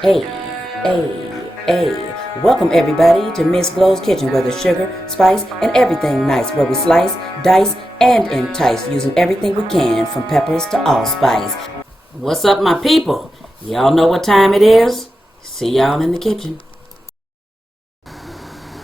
Hey, hey. Welcome everybody to Miss Glow's Kitchen, where there's sugar, spice, and everything nice, where we slice, dice, and entice, using everything we can, from peppers to allspice. What's up, my people? Y'all know what time it is? See y'all in the kitchen.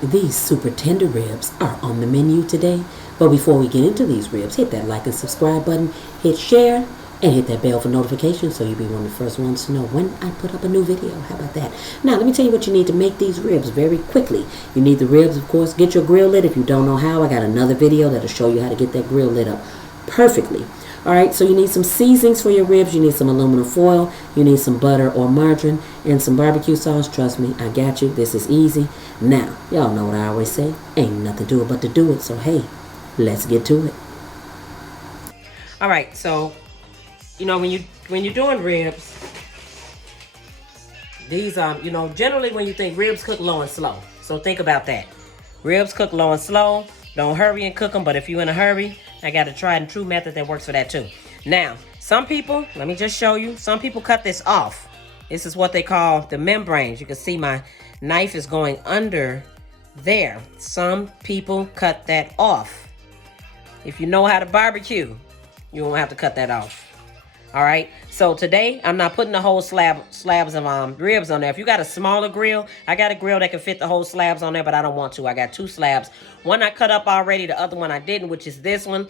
These super tender ribs are on the menu today. But before we get into these ribs, hit that like and subscribe button, hit share, and hit that bell for notifications so you'll be one of the first ones to know when I put up a new video. How about that? Now, let me tell you what you need to make these ribs very quickly. You need the ribs, of course. Get your grill lit. If you don't know how, I got another video that'll show you how to get that grill lit up perfectly. All right, so you need some seasonings for your ribs. You need some aluminum foil. You need some butter or margarine and some barbecue sauce. Trust me, I got you. This is easy. Now, y'all know what I always say. Ain't nothing to it but to do it. So, hey, let's get to it. All right, so when you're doing ribs, these generally when you think ribs cook low and slow. So think about that. Ribs cook low and slow. Don't hurry and cook them, but if you're in a hurry, I got a tried and true method that works for that too. Now, some people, let me just show you, some people cut this off. This is what they call the membranes. You can see my knife is going under there. Some people cut that off. If you know how to barbecue, you won't have to cut that off. All right, so today I'm not putting the whole slabs of ribs on there. If you got a smaller grill, I got a grill that can fit the whole slabs on there, but I don't want to. I got two slabs. One I cut up already, the other one I didn't, which is this one.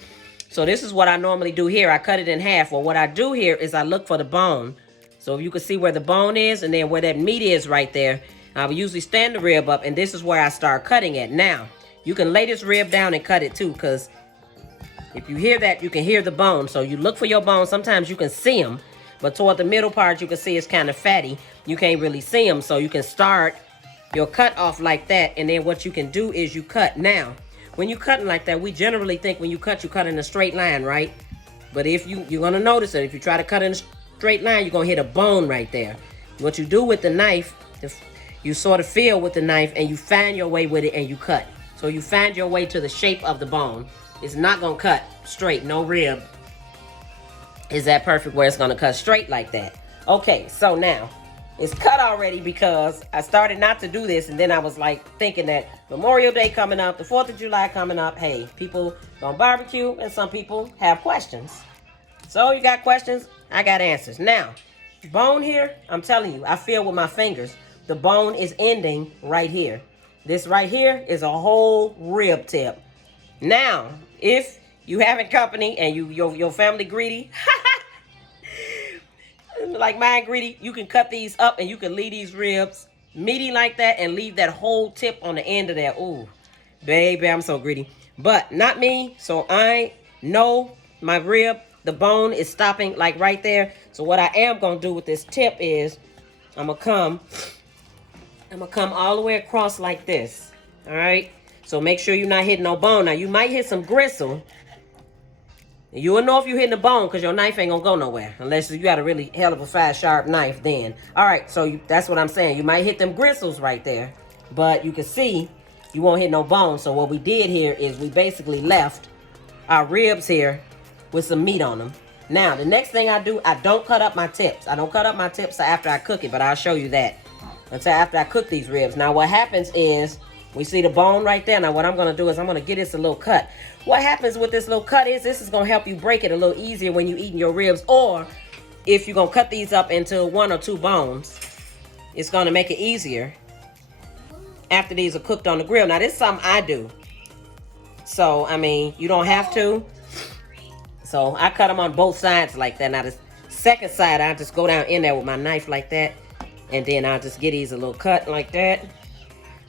So this is what I normally do here. I cut it in half. Well, what I do here is I look for the bone. So if you can see where the bone is and then where that meat is right there, I will usually stand the rib up, and this is where I start cutting it. Now, you can lay this rib down and cut it too, because if you hear that, you can hear the bone. So you look for your bone. Sometimes you can see them, but toward the middle part, you can see it's kind of fatty. You can't really see them. So you can start your cut off like that. And then what you can do is you cut. Now, when you cutting like that, we generally think when you cut in a straight line, right? But if you're going to notice that if you try to cut in a straight line, you're going to hit a bone right there. What you do with the knife, you sort of feel with the knife and you find your way with it and you cut. So you find your way to the shape of the bone. It's not gonna cut straight. No rib is that perfect where it's gonna cut straight like that. Okay, so now it's cut already because I started not to do this, and then I was like thinking that Memorial Day coming up, the 4th of July coming up, hey, people gonna barbecue and some people have questions. So you got questions, I got answers. Now, bone here, I'm telling you, I feel with my fingers, the bone is ending right here. This right here is a whole rib tip. Now, if you having company and your family greedy, like mine greedy, you can cut these up and you can leave these ribs meaty like that and leave that whole tip on the end of that. Ooh, baby, I'm so greedy. But not me, so I know my rib, the bone is stopping like right there. So what I am going to do with this tip is I'm going to come all the way across like this, all right? So make sure you're not hitting no bone. Now, you might hit some gristle. You will know if you're hitting the bone because your knife ain't going to go nowhere. Unless you got a really hell of a fast, sharp knife then. All right, so that's what I'm saying. You might hit them gristles right there. But you can see you won't hit no bone. So what we did here is we basically left our ribs here with some meat on them. Now, the next thing I do, I don't cut up my tips. I don't cut up my tips after I cook it, but I'll show you that until after I cook these ribs. Now, what happens is we see the bone right there. Now, what I'm going to do is I'm going to get this a little cut. What happens with this little cut is this is going to help you break it a little easier when you're eating your ribs. Or if you're going to cut these up into 1 or 2 bones, it's going to make it easier after these are cooked on the grill. Now, this is something I do. So, I mean, you don't have to. So, I cut them on both sides like that. Now, the second side, I just go down in there with my knife like that. And then I'll just get these a little cut like that.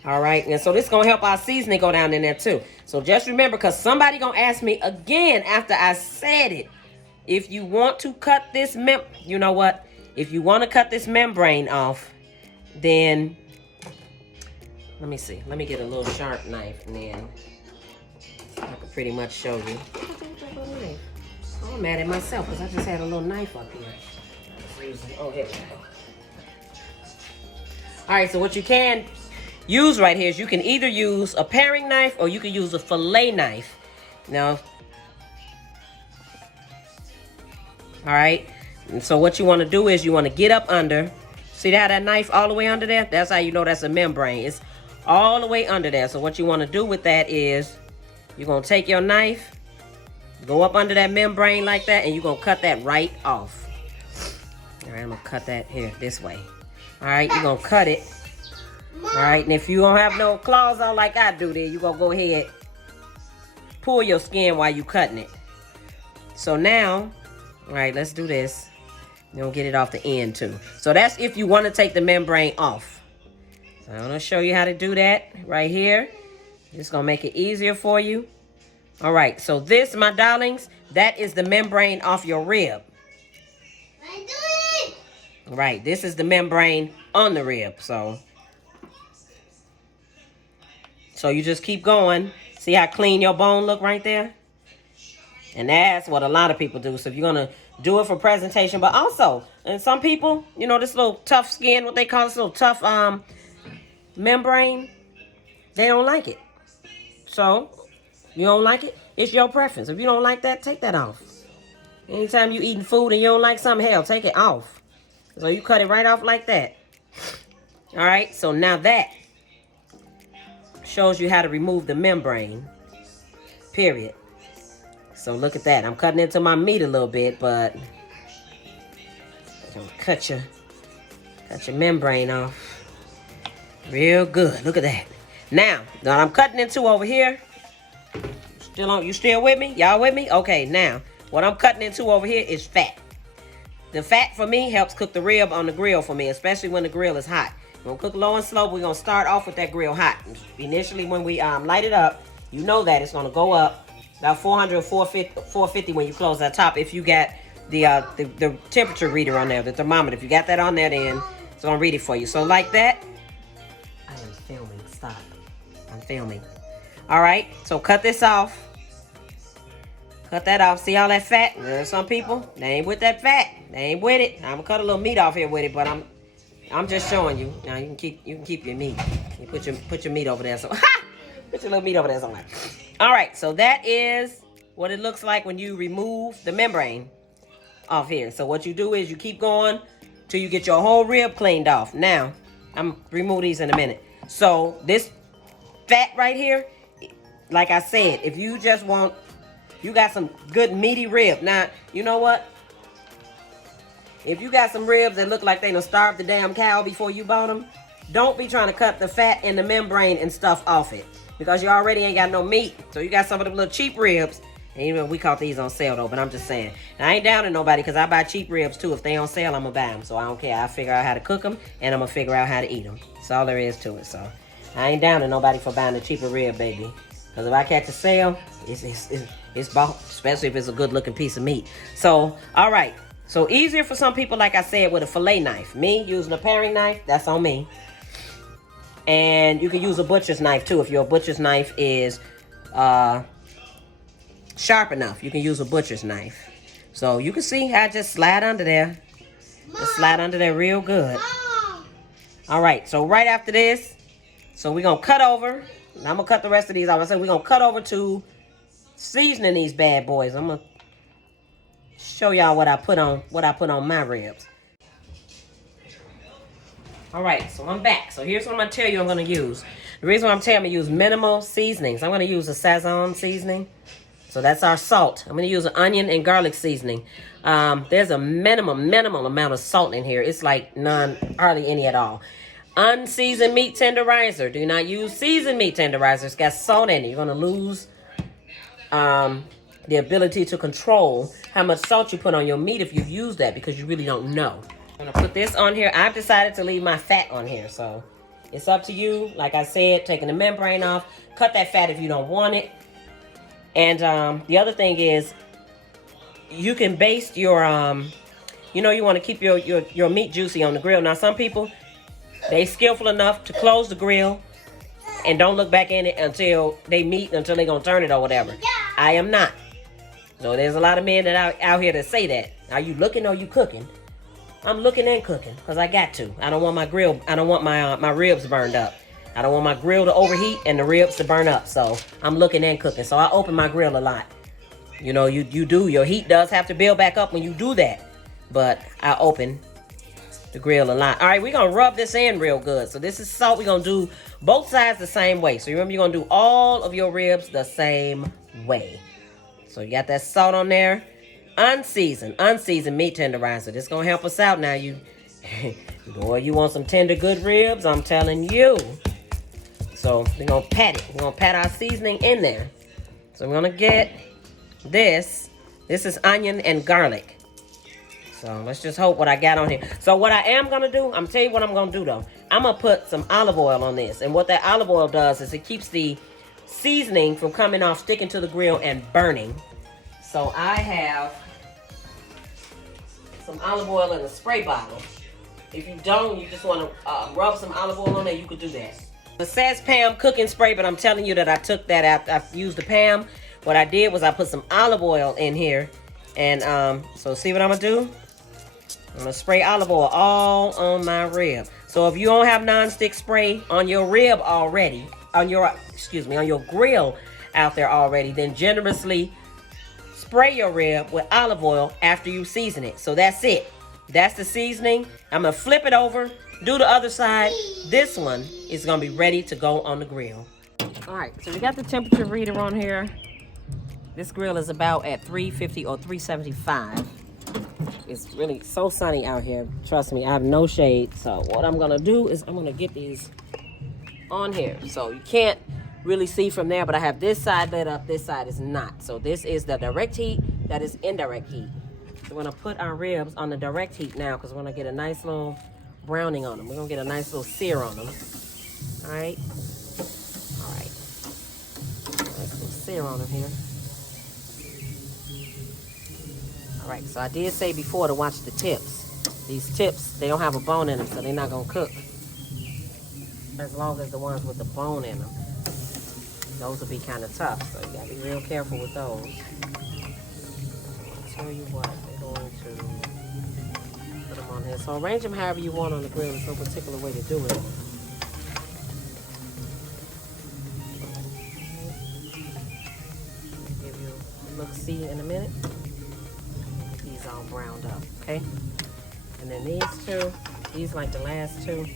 All right, and so this is going to help our seasoning go down in there too. So just remember, because somebody going to ask me again after I said it, if you want to cut this, you know what? If you want to cut this membrane off, then, let me see. Let me get a little sharp knife and then I can pretty much show you. Oh, I'm mad at myself because I just had a little knife up here. Oh, here we go. All right, so what you can use right here is you can either use a paring knife or you can use a fillet knife. Now, all right, and so what you want to do is you want to get up under See how that knife all the way under there? That's how you know that's a membrane. It's all the way under there. So what you want to do with that is you're going to take your knife, go up under that membrane like that, and you're going to cut that right off. All right, I'm going to cut that here this way. All right, you're going to cut it. All right, and if you don't have no claws on like I do, then you're going to go ahead, pull your skin while you cutting it. So now, all right, let's do this. You're going to get it off the end too. So that's if you want to take the membrane off. So I'm going to show you how to do that right here. Just going to make it easier for you. All right, so this, my darlings, that is the membrane off your rib. All right, this is the membrane on the rib. So you just keep going. See how clean your bone look right there? And that's what a lot of people do. So if you're going to do it for presentation, but also, and some people, you know, this little tough skin, what they call this little tough membrane, they don't like it. So, you don't like it, it's your preference. If you don't like that, take that off. Anytime you eating food and you don't like something, hell, take it off. So you cut it right off like that. All right, so now that shows you how to remove the membrane, period. So look at that. I'm cutting into my meat a little bit, but cut your membrane off real good. Look at that. Now I'm cutting into over here. You still with me? Y'all with me? Okay, now what I'm cutting into over here is fat. The fat for me helps cook the rib on the grill for me, especially when the grill is hot. We're gonna cook low and slow. We're gonna start off with that grill hot. Initially, when we light it up, you know that it's gonna go up about 400 or 450 when you close that top. If you got the temperature reader on there, the thermometer, if you got that on there, then it's gonna read it for you. So like that. I am filming. Stop. I'm filming. All right. So cut this off. Cut that off. See all that fat? There's some people, they ain't with that fat. They ain't with it. I'm gonna cut a little meat off here with it, but I'm just showing you. Now you can keep your meat. You put your meat over there. So put your little meat over there somewhere. All right. So that is what it looks like when you remove the membrane off here. So what you do is you keep going till you get your whole rib cleaned off. Now I'm remove these in a minute. So this fat right here, like I said, if you just want, you got some good meaty rib. Now, you know what? If you got some ribs that look like they done starved the damn cow before you bought them, don't be trying to cut the fat and the membrane and stuff off it, because you already ain't got no meat. So you got some of them little cheap ribs. And even we caught these on sale though, but I'm just saying. Now, I ain't down to nobody, because I buy cheap ribs too. If they on sale, I'm gonna buy them. So I don't care. I figure out how to cook them, and I'm gonna figure out how to eat them. That's all there is to it. So I ain't down to nobody for buying a cheaper rib, baby. Because if I catch a sale, it's bought, especially if it's a good looking piece of meat. So, all right. So easier for some people, like I said, with a fillet knife. Me using a paring knife, that's on me. And you can use a butcher's knife too. If your butcher's knife is sharp enough, you can use a butcher's knife. So you can see how I just slide under there. Just slide under there real good. All right, so right after this, so we're going to cut over. And I'm going to cut the rest of these off. I said we're going to cut over to seasoning these bad boys. I'm going to show y'all what I put on my ribs. All right, so I'm back. So here's what I'm going to tell you I'm going to use. The reason why I'm telling you to use minimal seasonings, I'm going to use a Sazon seasoning. So that's our salt. I'm going to use an onion and garlic seasoning. There's a minimal amount of salt in here. It's like hardly any at all. Unseasoned meat tenderizer. Do not use seasoned meat tenderizer. It's got salt in it. You're going to lose the ability to control how much salt you put on your meat if you use that, because you really don't know. I'm going to put this on here. I've decided to leave my fat on here. So it's up to you. Like I said, taking the membrane off. Cut that fat if you don't want it. And the other thing is, you can baste your, you know, you want to keep your meat juicy on the grill. Now, some people, they skillful enough to close the grill and don't look back in it until they meet, until they going to turn it or whatever. I am not. So there's a lot of men that out here that say that. Are you looking or you cooking? I'm looking and cooking because I got to. I don't want my grill, I don't want my ribs burned up. I don't want my grill to overheat and the ribs to burn up. So I'm looking and cooking. So I open my grill a lot. You know, you do. Your heat does have to build back up when you do that. But I open the grill a lot. All right, we're going to rub this in real good. So this is salt. We're going to do both sides the same way. So remember, you're going to do all of your ribs the same way. So you got that salt on there. Unseasoned meat tenderizer. This is going to help us out now. You, boy, you want some tender good ribs? I'm telling you. So we're going to pat it. We're going to pat our seasoning in there. So we're going to get this. This is onion and garlic. So let's just hope what I got on here. So what I am going to do, I'm going to tell you what I'm going to do though. I'm going to put some olive oil on this. And what that olive oil does is it keeps the seasoning from coming off, sticking to the grill and burning. So I have some olive oil in a spray bottle. If you don't, you just want to rub some olive oil on there, you could do that. It says Pam cooking spray, but I'm telling you that I took that out. I used the Pam. What I did was I put some olive oil in here. And so see what I'm going to do? I'm going to spray olive oil all on my rib. So if you don't have nonstick spray on your rib already, on your grill out there already, then generously spray your rib with olive oil after you season it. So that's it. That's the seasoning. I'm going to flip it over, do the other side. This one is going to be ready to go on the grill. All right, so we got the temperature reader on here. This grill is about at 350 or 375. It's really so sunny out here. Trust me, I have no shade. So what I'm gonna do is I'm gonna get these on here. So you can't really see from there, but I have this side lit up, this side is not. So this is the direct heat, that is indirect heat. So we're gonna put our ribs on the direct heat now because we're gonna get a nice little browning on them. We're gonna get a nice little sear on them. All right. All right. Nice little sear on them here. All right, so I did say before to watch the tips. These tips, they don't have a bone in them, so they're not gonna cook. As long as the ones with the bone in them. Those will be kind of tough, so you gotta be real careful with those. I'll tell you what, we're going to put them on here. So arrange them however you want on the grill. There's no particular way to do it. I'll give you a look-see in a minute. All browned up, okay? And then these like the last two.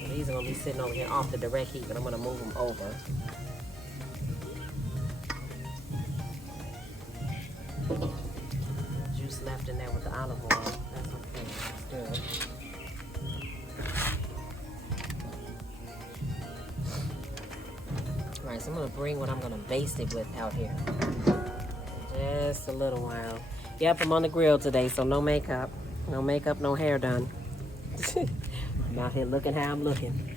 So these are gonna be sitting over here off the direct heat, but I'm gonna move them over. Juice left in there with the olive oil. That's okay. That's good. All right, so I'm gonna bring what I'm gonna baste it with out here. Just a little while. Yep, I'm on the grill today, so no makeup. No makeup, no hair done. I'm out here looking how I'm looking.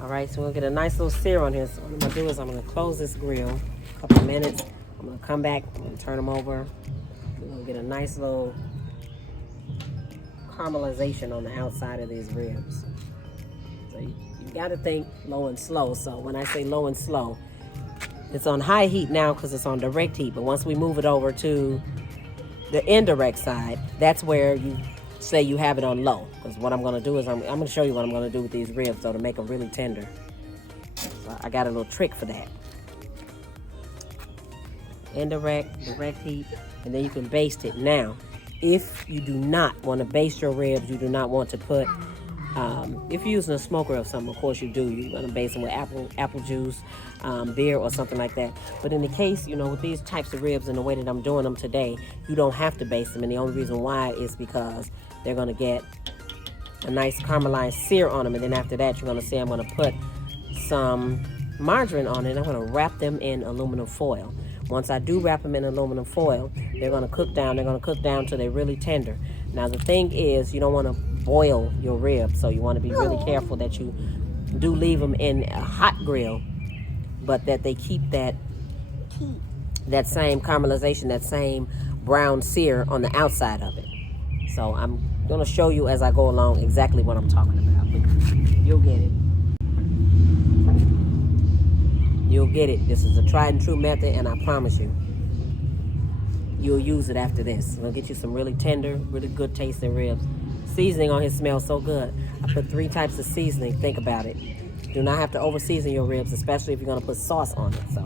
All right, so we'll get a nice little sear on here. So what I'm gonna do is I'm gonna close this grill a couple of minutes. I'm gonna come back, I'm gonna turn them over. We're gonna get a nice little caramelization on the outside of these ribs. So you gotta think low and slow. So when I say low and slow, it's on high heat now because it's on direct heat. But once we move it over to the indirect side, that's where you say you have it on low. Because what I'm going to do is I'm going to show you what I'm going to do with these ribs, so to make them really tender. So I got a little trick for that. Indirect, direct heat, and then you can baste it. Now, if you do not want to baste your ribs, you do not want to put... if you're using a smoker or something, of course you do. You're going to baste them with apple juice, beer, or something like that. But in the case, with these types of ribs and the way that I'm doing them today, you don't have to baste them. And the only reason why is because they're going to get a nice caramelized sear on them. And then after that, you're going to see I'm going to put some margarine on it. I'm going to wrap them in aluminum foil. Once I do wrap them in aluminum foil, they're going to cook down. They're going to cook down till they're really tender. Now, the thing is, you don't want to boil your ribs, so you want to be really careful that you do leave them in a hot grill, but that they keep that same caramelization, that same brown sear on the outside of it. So I'm going to show you as I go along exactly what I'm talking about. You'll get it. You'll get it. This is a tried and true method, and I promise you, you'll use it after this. It'll get you some really tender, really good tasting ribs. Seasoning on here smells so good. I put 3 types of seasoning. Think about it. You do not have to over season your ribs, especially if you're going to put sauce on it. So,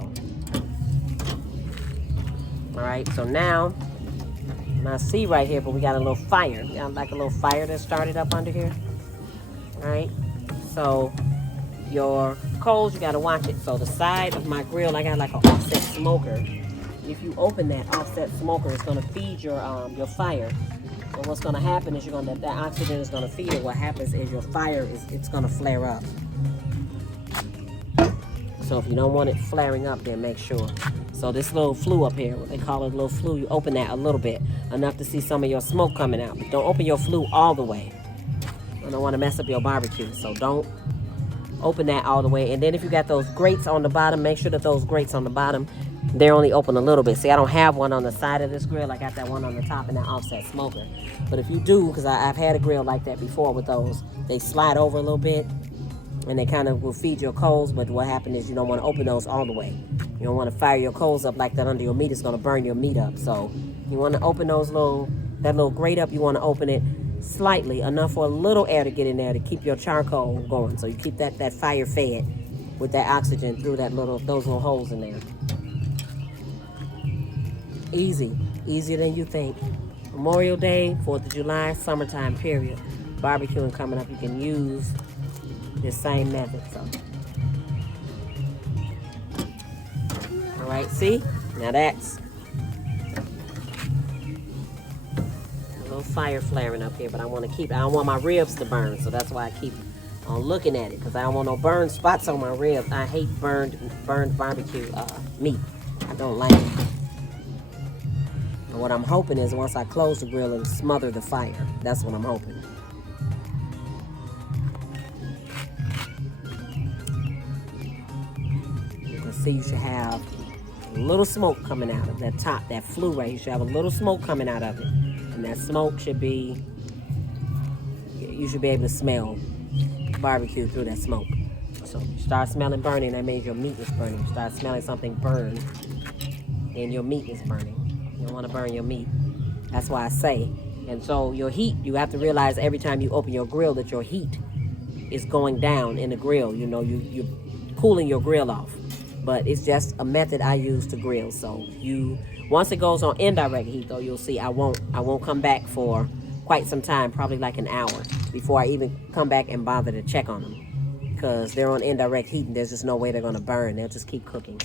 all right. So now Now see right here, but we got a little fire. We got like a little fire that started up under here. All right. So your coals, you gotta watch it. So the side of my grill, I got like an offset smoker. If you open that offset smoker, it's gonna feed your fire. And what's gonna happen is that oxygen is gonna feed it. What happens is your fire it's gonna flare up. So if you don't want it flaring up, then make sure. So this little flue up here, what they call it, a little flue, you open that a little bit, enough to see some of your smoke coming out. But don't open your flue all the way. I don't want to mess up your barbecue, so don't open that all the way. And then if you got those grates on the bottom, make sure that those grates on the bottom, they're only open a little bit. See, I don't have one on the side of this grill. I got that one on the top and that offset smoker. But if you do, because I've had a grill like that before with those, they slide over a little bit and they kind of will feed your coals. But what happens is you don't want to open those all the way. You don't want to fire your coals up like that under your meat. It's going to burn your meat up. So you want to open that little grate up. You want to open it slightly, enough for a little air to get in there to keep your charcoal going. So you keep that fire fed with that oxygen through those little holes in there. Easier than you think. Memorial Day, 4th of July, summertime period. Barbecuing coming up, you can use this same method. So, all right, see? Now that's a little fire flaring up here, but I don't want my ribs to burn, so that's why I keep on looking at it, because I don't want no burn spots on my ribs. I hate burned barbecue meat. I don't like it. And what I'm hoping is once I close the grill, it'll smother the fire. That's what I'm hoping. You can see you should have a little smoke coming out of that top, that flue right. You should have a little smoke coming out of it. And that smoke should be, you should be able to smell barbecue through that smoke. So you start smelling burning, that means your meat is burning. You start smelling something burn, then your meat is burning. You don't want to burn your meat. That's why I say. And so your heat, you have to realize every time you open your grill that your heat is going down in the grill. You know, you're cooling your grill off. But it's just a method I use to grill. So once it goes on indirect heat, though, you'll see I won't come back for quite some time, probably like an hour, before I even come back and bother to check on them. Because they're on indirect heat and there's just no way they're going to burn. They'll just keep cooking.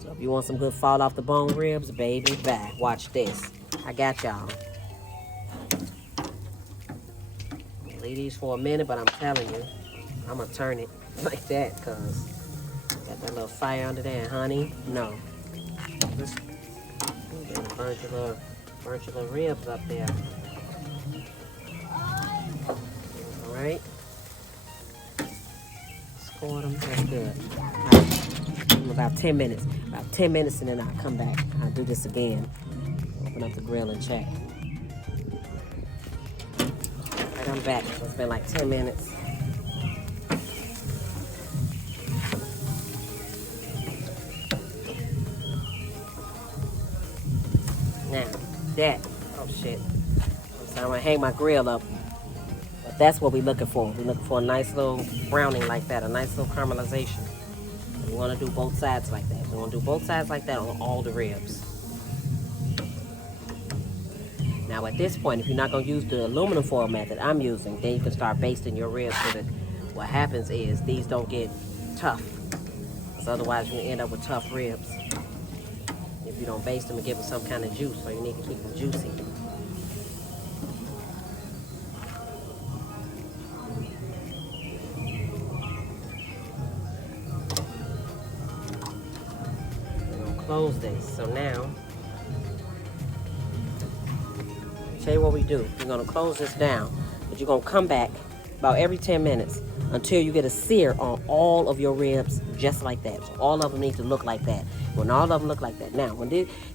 So if you want some good fall off the bone ribs, baby, back. Watch this. I got y'all. Leave these for a minute, but I'm telling you, I'm going to turn it like that because got that little fire under there, honey. No. Just burnt your little ribs up there. Alright. Score them. That's good. Right. About 10 minutes. About 10 minutes and then I'll come back. I'll do this again. Open up the grill and check. Alright, I'm back. It's been like 10 minutes. Now, oh shit. I'm gonna hang my grill up. But that's what we're looking for. We're looking for a nice little browning like that, a nice little caramelization. We wanna do both sides like that. We wanna do both sides like that on all the ribs. Now at this point, if you're not gonna use the aluminum foil method I'm using, then you can start basting your ribs so that what happens is these don't get tough. Because otherwise you end up with tough ribs. If you don't baste them and give them some kind of juice, so you need to keep them juicy. We're gonna close this. So now, I'll tell you what we do. We're gonna close this down, but you're gonna come back about every 10 minutes until you get a sear on all of your ribs just like that. So all of them need to look like that. When all of them look like that. Now,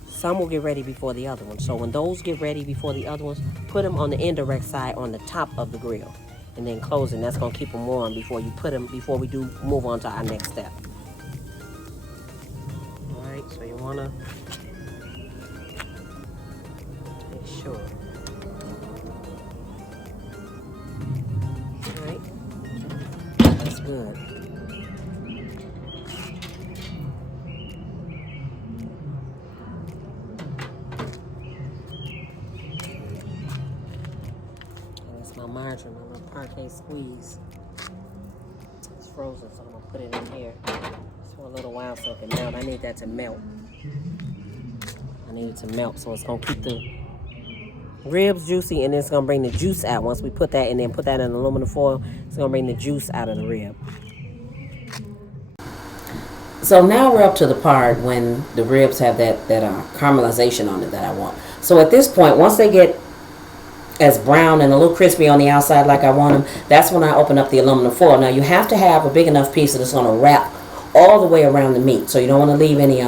some will get ready before the other ones. So when those get ready before the other ones, put them on the indirect side on the top of the grill. And then close it. That's going to keep them warm before we do move on to our next step. Alright, so you want to make sure. Alright. That's good. parquet squeeze. It's frozen, so I'm gonna put it in here just for a little while so it can melt. I need that to melt. I need it to melt, so it's gonna keep the ribs juicy, and it's gonna bring the juice out. Once we put that and then put that in aluminum foil, it's gonna bring the juice out of the rib. So now we're up to the part when the ribs have that caramelization on it that I want. So at this point, once they get as brown and a little crispy on the outside like I want them, that's when I open up the aluminum foil. Now you have to have a big enough piece that's going to wrap all the way around the meat. So you don't want to leave any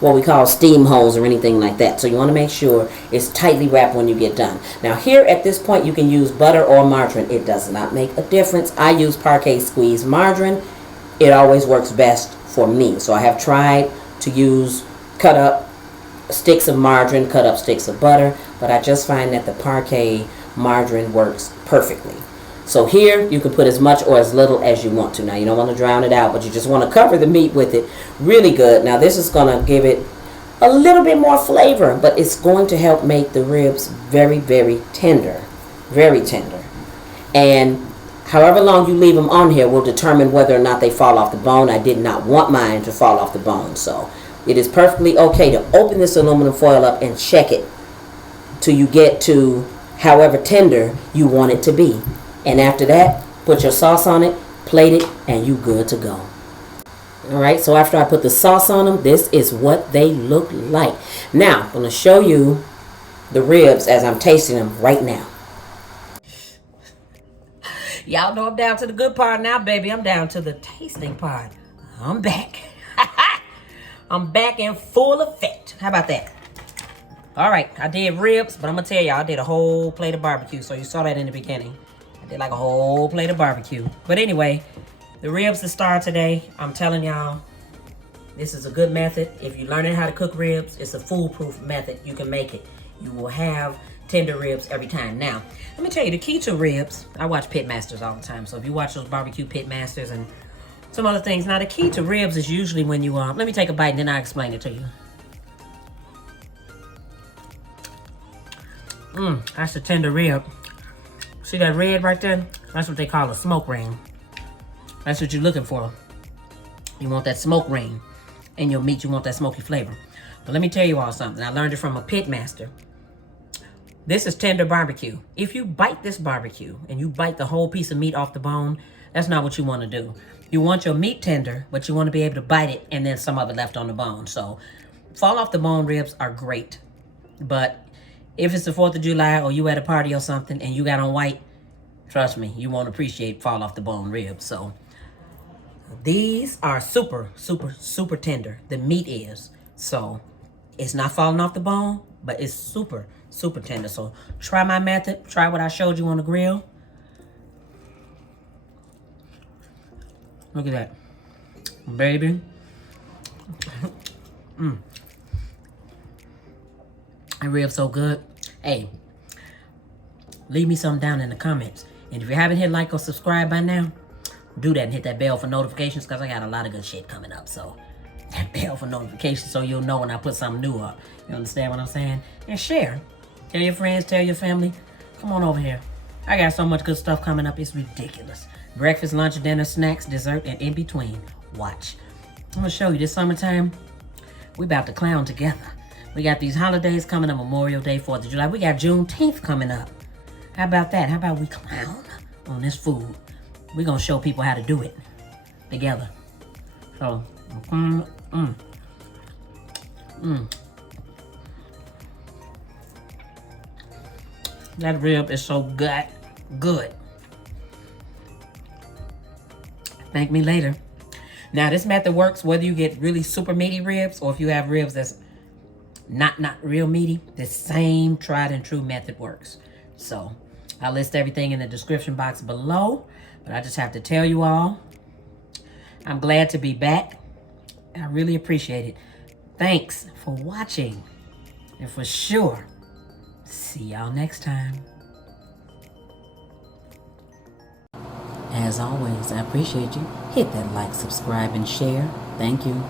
what we call steam holes or anything like that. So you want to make sure it's tightly wrapped when you get done. Now here at this point you can use butter or margarine. It does not make a difference. I use parquet squeeze margarine. It always works best for me. So I have tried to use cut up sticks of margarine, cut up sticks of butter, but I just find that the parquet margarine works perfectly. So here you can put as much or as little as you want to. Now you don't want to drown it out, but you just want to cover the meat with it really good. Now this is going to give it a little bit more flavor, but it's going to help make the ribs very, very tender. Very tender. And however long you leave them on here will determine whether or not they fall off the bone. I did not want mine to fall off the bone, so it is perfectly okay to open this aluminum foil up and check it till you get to however tender you want it to be. And after that, put your sauce on it, plate it, and you good to go. Alright, so after I put the sauce on them, this is what they look like. Now, I'm going to show you the ribs as I'm tasting them right now. Y'all know I'm down to the good part now, baby. I'm down to the tasting part. I'm back. I'm back in full effect. How about that? All right, I did ribs, but I'm going to tell y'all, I did a whole plate of barbecue. So you saw that in the beginning. I did like a whole plate of barbecue. But anyway, the ribs to start today, I'm telling y'all, this is a good method. If you're learning how to cook ribs, it's a foolproof method. You can make it. You will have tender ribs every time. Now, let me tell you, the key to ribs, I watch Pitmasters all the time. So if you watch those barbecue Pitmasters and some other things. Now, the key to ribs is usually when you, let me take a bite and then I'll explain it to you. That's the tender rib. See that red right there? That's what they call a smoke ring. That's what you're looking for. You want that smoke ring. In your meat, you want that smoky flavor. But let me tell you all something. I learned it from a Pitmaster. This is tender barbecue. If you bite this barbecue and you bite the whole piece of meat off the bone, that's not what you want to do. You want your meat tender, but you want to be able to bite it and then some of it left on the bone. So fall off the bone ribs are great. But if it's the 4th of July or you at a party or something and you got on white, trust me, you won't appreciate fall off the bone ribs. So these are super, super, super tender. The meat is. So it's not falling off the bone, but it's super, super tender. So try my method. Try what I showed you on the grill. Look at that. Baby. That rib's so good. Hey, leave me something down in the comments. And if you haven't hit like or subscribe by now, do that and hit that bell for notifications because I got a lot of good shit coming up. So that bell for notifications so you'll know when I put something new up. You understand what I'm saying? And share. Tell your friends, tell your family. Come on over here. I got so much good stuff coming up. It's ridiculous. Breakfast, lunch, dinner, snacks, dessert, and in between. Watch. I'm going to show you this summertime. We about to clown together. We got these holidays coming up. Memorial Day, 4th of July. We got Juneteenth coming up. How about that? How about we clown on this food? We're going to show people how to do it together. So, that rib is so good. Thank me later. Now, this method works whether you get really super meaty ribs or if you have ribs that's not real meaty. The same tried and true method works. So, I'll list everything in the description box below. But I just have to tell you all, I'm glad to be back. I really appreciate it. Thanks for watching. And for sure, see y'all next time. As always, I appreciate you. Hit that like, subscribe, and share. Thank you.